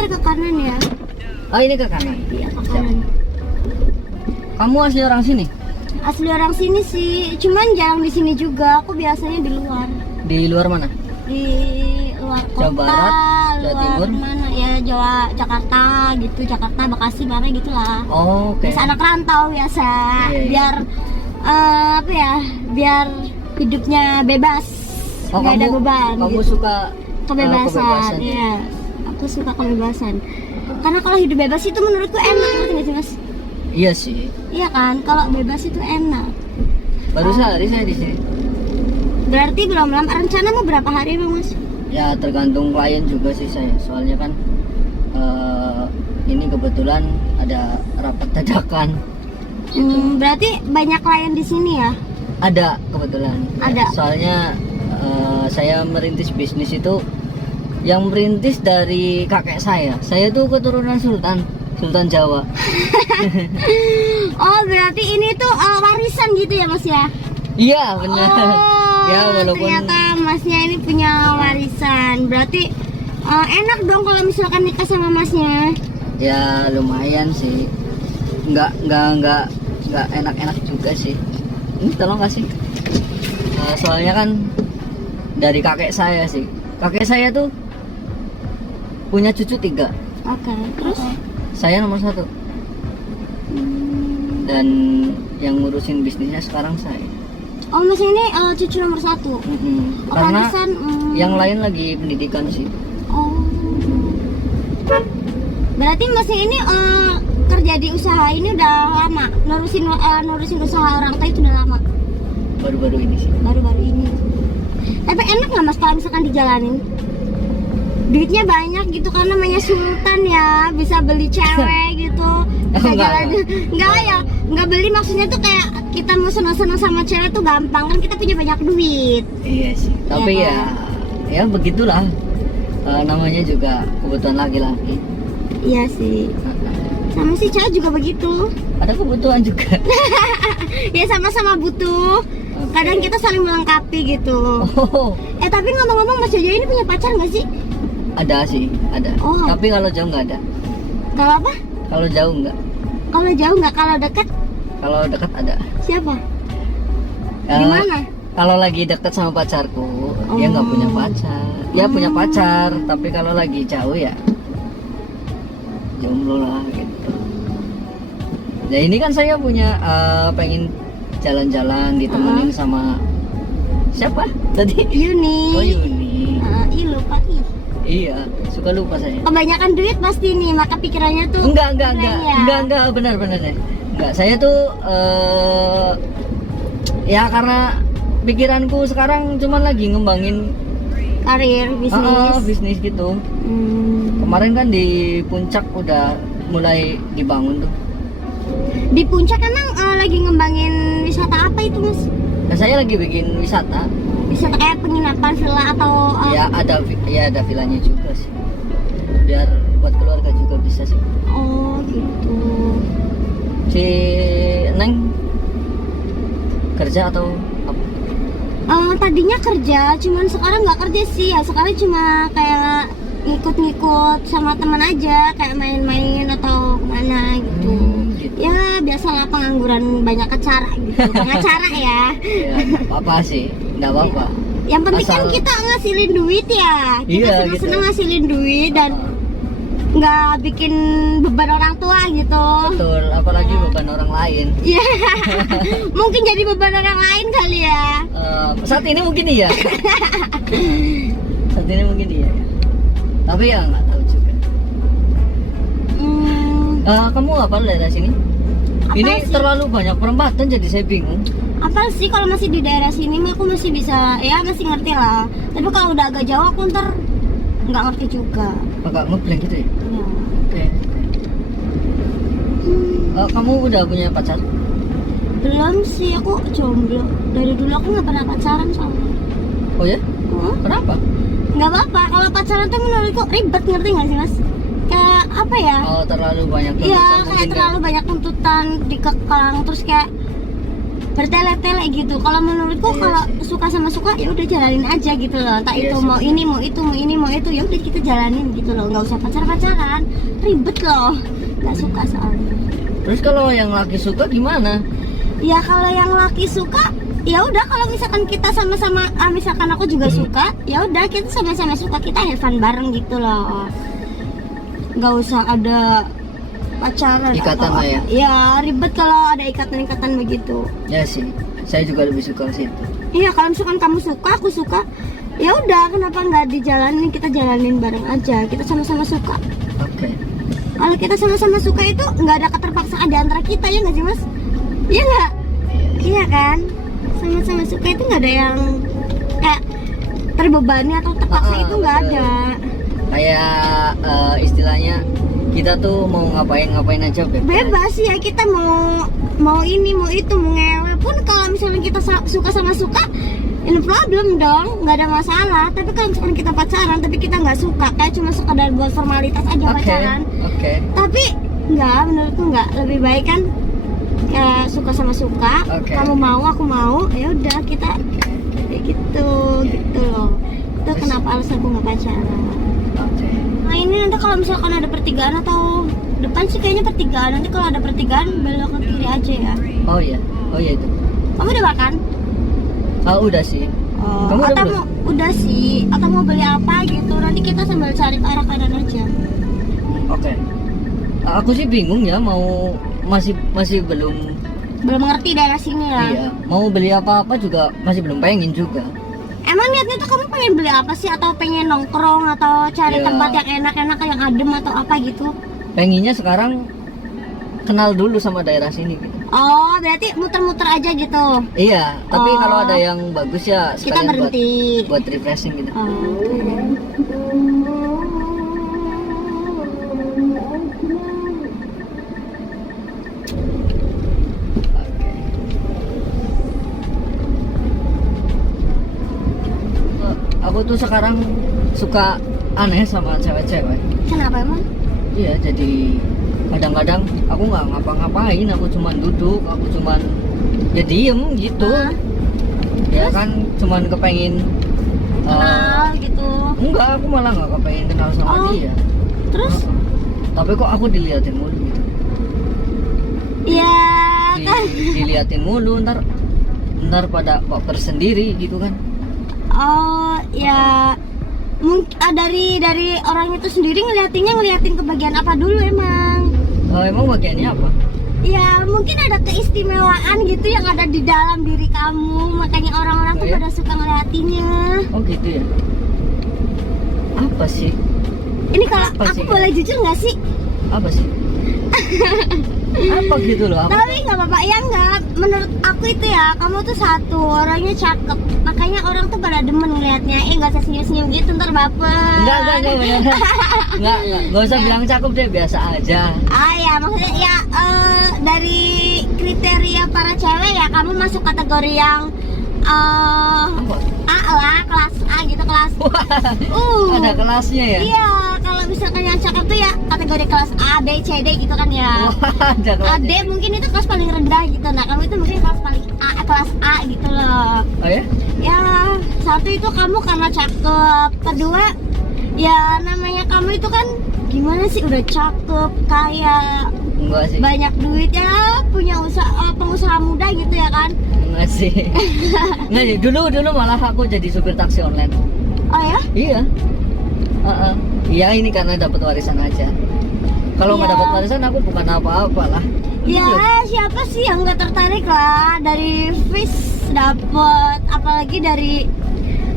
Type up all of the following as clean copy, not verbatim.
ntar ke kanan ya. Oh ini ke kanan. Iya ke kanan. Kamu asli orang sini? Asli orang sini sih, cuman jarang di sini juga. Aku biasanya di luar. Di luar mana? Di luar kota, Jawa Barat, Jawa luar Timur? mana ya, Jawa, Jakarta gitu, Jakarta, Bekasi mana gitulah. Oh, oke. Biasa anak rantau biasa, Iya. biar apa ya, biar hidupnya bebas, Oh, nggak ada beban. Kamu gitu. suka Kebebasan, iya. Aku suka kebebasan. Karena kalau hidup bebas itu menurutku enak, ngerti nggak sih mas? Iya sih. Iya kan, kalau bebas itu enak. Baru sehari saya di sini. Berarti belum lama. Rencana mau berapa hari bang mas? Ya tergantung klien juga sih saya. Soalnya kan ini kebetulan ada rapat dadakan. Berarti banyak klien di sini ya? Ada kebetulan. Ada. Soalnya saya merintis bisnis itu yang merintis dari kakek saya. Saya tuh keturunan Sultan Jawa. Oh berarti ini tuh warisan gitu ya mas ya? Iya benar. Oh, Ya walaupun ternyata masnya ini punya warisan. Berarti enak dong kalau misalkan nikah sama masnya. ya lumayan sih. Nggak enak-enak juga sih. Ini tolong kasih. Soalnya kan dari kakek saya sih. Kakek saya tuh punya cucu 3. Oke, terus? Saya nomor 1. Dan yang ngurusin bisnisnya sekarang saya. Oh mas ini cucu nomor 1. Oh, Karena pantesan, yang lain lagi pendidikan sih. Oh. Berarti masnya ini kerja di usaha ini udah lama. Nurusin usaha orang tua itu udah lama. Baru-baru ini sih. Baru-baru ini. Tapi enak nggak mas kalau misalkan dijalanin? Duitnya banyak gitu kan, namanya sultan ya, bisa beli cewek gitu. Bisa jalan. Enggak ya, nggak beli maksudnya tuh kayak kita mau senang-senang sama cewek tuh gampang kan, kita punya banyak duit. Iya sih. Tapi Iya ya begitulah. Namanya juga kebutuhan laki-laki. Iya sih. Sama si cewek juga begitu. Ada kebutuhan juga. Ya sama-sama butuh. Kadang kita saling melengkapi gitu. Oh, Tapi ngomong-ngomong Mas Jojo ini punya pacar nggak sih? ada sih, ada. Oh. Tapi kalau jauh nggak ada. Kalau apa? Kalau jauh nggak. Kalau jauh nggak, kalau dekat Kalau dekat ada. siapa? Eh, Di mana? Kalau lagi dekat sama pacarku, dia nggak punya pacar. Ya punya pacar, tapi kalau lagi jauh ya jomblo lah gitu. Ya ini kan saya punya pengen jalan-jalan ditemenin sama siapa tadi? Yuni. Oh Yuni. Ih lupa ih. Iya, suka lupa saya. Kebanyakan duit pasti nih, maka pikirannya tuh Enggak, ya. benar deh. Enggak, saya tuh ya karena pikiranku sekarang cuman lagi ngembangin karir, bisnis. bisnis gitu. Hmm. Kemarin kan di puncak udah mulai dibangun tuh. Di puncak emang lagi ngembangin wisata apa itu mas? Nah, saya lagi bikin wisata. Wisata kayak penginapan, villa atau Ada villanya juga sih. Biar buat keluarga juga bisa sih. Oh gitu. Si Neng kerja atau apa? Tadinya kerja, cuman sekarang nggak kerja sih ya. Sekarang cuma kayak ngikut-ngikut sama teman aja, kayak main-main atau kemana gitu. Gitu. Ya biasalah pengangguran banyak acara gitu. Pengacara ya. Ya, apa sih? Nggak apa-apa. Yang penting kan Asal- kita ngasilin duit ya. Kita Iya, seneng-seneng gitu. ngasilin duit dan nggak bikin beban orang tua gitu. Betul, apalagi beban orang lain. Iya. Mungkin jadi beban orang lain kali ya. Saat ini mungkin iya. Saat ini mungkin iya. Tapi ya nggak tahu juga. Kamu apa daerah sini? Apa Ini sih? terlalu banyak perempatan jadi saya bingung. Apa sih kalau masih di daerah sini mah aku masih bisa ya masih ngerti lah. Tapi kalau udah agak jauh aku ntar nggak ngerti juga. Agak ngeblank gitu ya. Ya. Oke. Kamu udah punya pacar? Belum sih, aku jomblo. Dari dulu aku nggak pernah pacaran soalnya. Oh ya? Hmm? Kenapa? Nggak apa-apa. Kalau pacaran tuh menurutku ribet, ngerti nggak sih mas? Kayak apa ya? Oh terlalu banyak Iya, tuntutan kayak mungkin terlalu banyak tuntutan dikekang, terus kayak bertele-tele gitu. Kalau menurutku kalau suka sama suka ya udah jalanin aja gitu loh. Entah itu mau ini mau itu mau ini mau itu ya udah kita jalanin gitu loh. Nggak usah pacaran, ribet loh. Nggak suka soalnya. Terus kalau yang laki suka gimana? Ya kalau yang laki suka ya udah, kalau misalkan kita sama-sama misalkan aku juga suka, ya udah kita sama-sama suka, kita have fun bareng gitu loh. Nggak usah ada pacaran Ikatan atau lah ya. Ya ribet kalau ada ikatan-ikatan begitu. Ya sih, saya juga lebih suka ke situ. Iya, kalau misalkan kamu suka, aku suka, ya udah kenapa nggak dijalanin, kita jalanin bareng aja, kita sama-sama suka. Oke. Kalau kita sama-sama suka itu nggak ada keterpaksaan di antara kita, ya nggak sih Mas? Iya nggak? Iya kan? Sama-sama suka itu nggak ada yang kayak terbebani atau terpaksa, itu nggak betul. ada. Kayak istilahnya kita tuh mau ngapain aja Bebas ya, kita mau ini mau itu mau ngewe pun, kalau misalnya kita suka sama suka, no problem dong, nggak ada masalah. Tapi kalau misalkan kita pacaran tapi kita nggak suka, kayak cuma sekadar buat formalitas aja pacaran, Oke. tapi nggak, menurutku nggak, lebih baik kan suka sama suka. Oke. Kamu mau aku mau, ya udah kita kayak gitu loh. Itu kenapa alasan aku nggak pacaran. Oke. Nah ini nanti kalau misalkan ada pertigaan atau depan sih kayaknya pertigaan, nanti kalau ada pertigaan belok ke kiri aja ya. Oh iya itu. Kamu udah makan? Oh udah sih. Kamu udah atau belum? udah sih, atau mau beli apa gitu, nanti kita sambil cari arah kanan aja. Oke. Aku sih bingung ya, mau masih belum. Belum ngerti daerah sini ya. Iya. Mau beli apa juga masih belum pengen juga. Emang niatnya tuh kamu pengen beli apa sih, atau pengen nongkrong atau cari Iya. tempat yang enak-enak yang adem atau apa gitu? Pengennya sekarang kenal dulu sama daerah sini gitu. Oh, berarti muter-muter aja gitu. Iya, tapi Oh. kalau ada yang bagus ya Kita sekalian berhenti. buat refreshing gitu. Oh, oke. Aku tuh sekarang suka aneh sama cewek-cewek. Kenapa emang? Iya, jadi kadang-kadang aku nggak ngapa-ngapain, aku cuman duduk, aku cuman ya diem gitu. Ah. Ya kan cuman kepengen Kenal gitu. enggak, aku malah nggak kepengen kenal sama Oh. dia. Terus? Tapi kok aku diliatin mulu gitu. Ya kan. Diliatin mulu, ntar pada baper sendiri gitu kan. Oh ya, mungkin dari orang itu sendiri ngeliatin ke bagian apa dulu emang? Emang bagiannya apa? Ya mungkin ada keistimewaan gitu yang ada di dalam diri kamu, makanya orang-orang tuh Oh, ya? pada suka ngeliatinnya. Oh gitu ya. Apa sih? Ini kalau Apa aku sih? boleh jujur nggak sih? Apa sih? Apa gitu loh? Apa? Tapi nggak apa-apa ya, nggak. Menurut aku itu ya, kamu tuh satu orangnya cakep, makanya orang tuh pada demen ngeliatnya. Nggak usah senyum-senyum gitu, ntar baper. Enggak usah bilang cakep deh, biasa aja. Ah ya, maksudnya ya dari kriteria para cewek ya, kamu masuk kategori yang Apa? A lah, kelas A gitu, kelas. Ada kelasnya ya? Iya, kalau misalkan yang cakep tuh ya kategori kelas A, B, C, D gitu kan ya. Wah, ada D kelasnya. mungkin itu kelas paling rendah gitu. Nah, kamu itu mungkin kelas paling A, kelas A gitu loh. Oh ya? Ya, satu itu kamu karena cakep. Kedua, ya namanya kamu itu kan gimana sih, udah cakep, kaya, Enggak sih. banyak duit ya, punya usaha, pengusaha muda gitu ya kan. Enggak sih. Enggak sih. Dulu malah aku jadi supir taksi online. Oh ya? Iya. Iya, ini karena dapat warisan aja. Kalau nggak Iya. dapat warisan aku bukan apa-apa lah. Ya, siapa sih yang nggak tertarik lah dari Fish dapet, apalagi dari,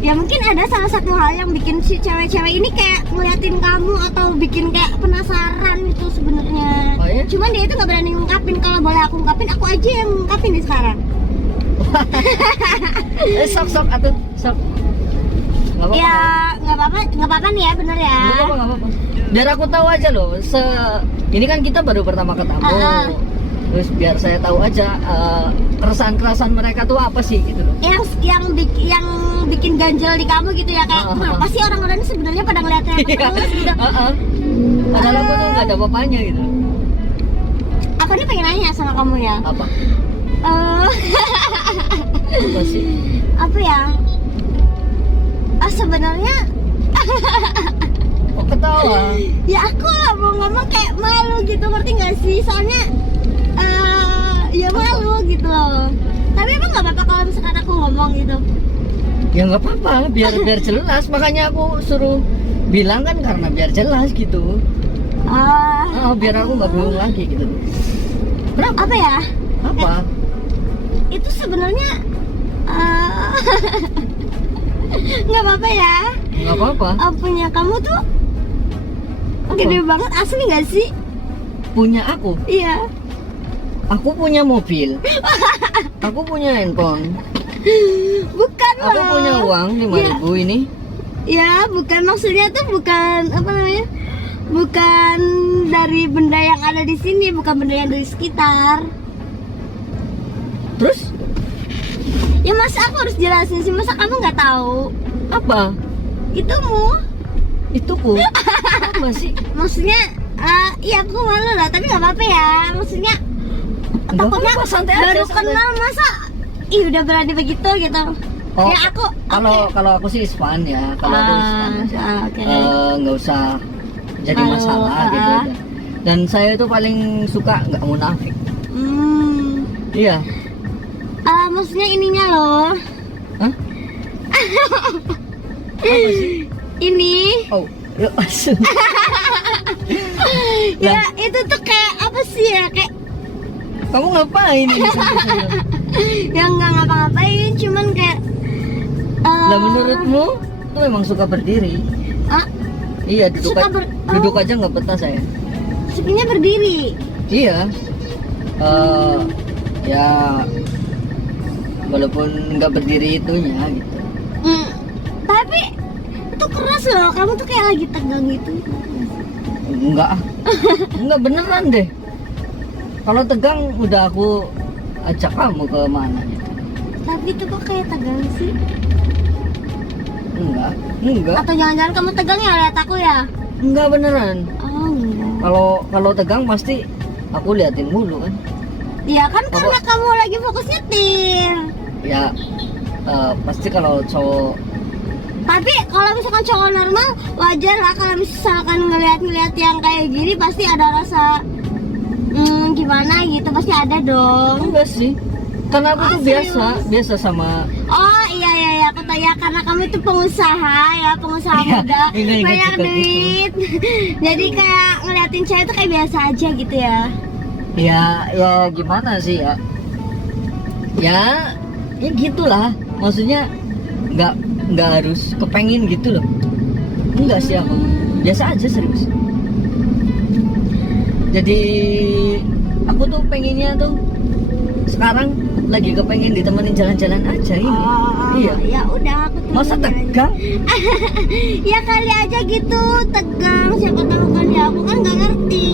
ya mungkin ada salah satu hal yang bikin si cewek-cewek ini kayak ngeliatin kamu atau bikin kayak penasaran gitu sebenarnya. Oh ya? Cuman dia itu nggak berani ngungkapin. Kalau boleh aku ngungkapin, aku aja yang ngungkapin nih sekarang. Sok atuh, sok. Nggak apa-apa. Ya nggak apa-apa nih ya, bener ya. Nggak apa-apa. Biar aku tahu aja loh. Ini kan kita baru pertama ketemu. Terus biar saya tahu aja keresahan mereka tuh apa sih gitu loh. Yang bikin ganjel di kamu gitu ya, kayak kenapa sih orang-orang ini sebenarnya pada ngeliatnya aku terus gitu. Padahal aku tuh nggak ada apa-apanya gitu. Aku nih pengen nanya sama kamu ya. Apa? Eh, Apa sih? apa ya? Sebenarnya Kok ketawa? ya aku lah mau ngomong kayak malu gitu, ngerti gak sih? Soalnya ya malu gitu loh. Tapi emang gak apa-apa kalau misalkan aku ngomong gitu? Ya nggak apa-apa, biar jelas. Makanya aku suruh bilang kan karena biar jelas gitu. Biar aku nggak bingung lagi gitu. Kenapa? Apa ya? Apa? Itu sebenarnya nggak apa-apa ya. Nggak apa-apa. Punya kamu tuh Apa? gede banget, asli gak sih? Punya aku. Iya. Aku punya mobil. Aku punya handphone. Bukan Aku loh. punya uang 5.000 ini. Ya, bukan, maksudnya tuh bukan apa namanya? Bukan dari benda yang ada di sini, bukan benda yang dari sekitar. Terus Ya masa aku harus jelasin sih, masa kamu nggak tahu? apa? Itumu. Ituku. Apa sih? Maksudnya, iya aku malu lah, tapi nggak apa-apa ya. Maksudnya, Nggak takutnya apa-apa, santai aja, baru santai. kenal masa, udah berani begitu gitu. Oh, Ya aku, kalau aku sih fun ya. Kalau aku fun aja. oke. Nggak usah jadi Kalau, masalah gitu aja. Dan saya itu paling suka nggak munafik. Iya. Maksudnya ininya loh. Hah? Apa sih? Ini, Oh, ya asal. ya itu tuh kayak apa sih ya, kayak Kamu ngapain ini sampai saya? yang nggak ngapa-ngapain, cuman kayak. Lah menurutmu itu memang suka berdiri? Ah, Iya, duduk Suka duduk aja nggak betah saya. sebenarnya berdiri. Iya. Ya walaupun nggak berdiri itunya gitu. Tapi itu keras loh, kamu tuh kayak lagi tegang gitu. Enggak ah. Enggak beneran deh. Kalau tegang udah aku ajak kamu ke mana gitu. Tapi itu kok kayak tegang sih? Enggak. Atau jangan-jangan kamu tegang ya lihat aku ya? Enggak beneran. Oh enggak. Kalau tegang pasti aku liatin mulu kan. Iya kan karena kamu lagi fokus nyetir. Ya pasti kalau cowok. Tapi kalau misalkan cowok normal wajar lah, kalau misalkan ngeliat yang kayak gini pasti ada rasa gimana gitu, pasti ada dong. Enggak sih. Karena aku tuh biasa sama. Oh iya aku tahu ya, karena kamu itu pengusaha ya, pengusaha Iya, muda, ingat banyak juga duit. Jadi kayak ngeliatin cewek tuh kayak biasa aja gitu ya. Ya gimana sih ya? Ya gitulah. Maksudnya nggak harus kepengen gitu loh. Enggak sih aku. Biasa aja, serius. Jadi aku tuh pengennya tuh sekarang lagi kepengen ditemenin jalan-jalan aja ini. Iya. Ya udah aku tuh. Masa tegang? Ya kali aja gitu tegang, siapa tahu kali aku kan nggak ngerti.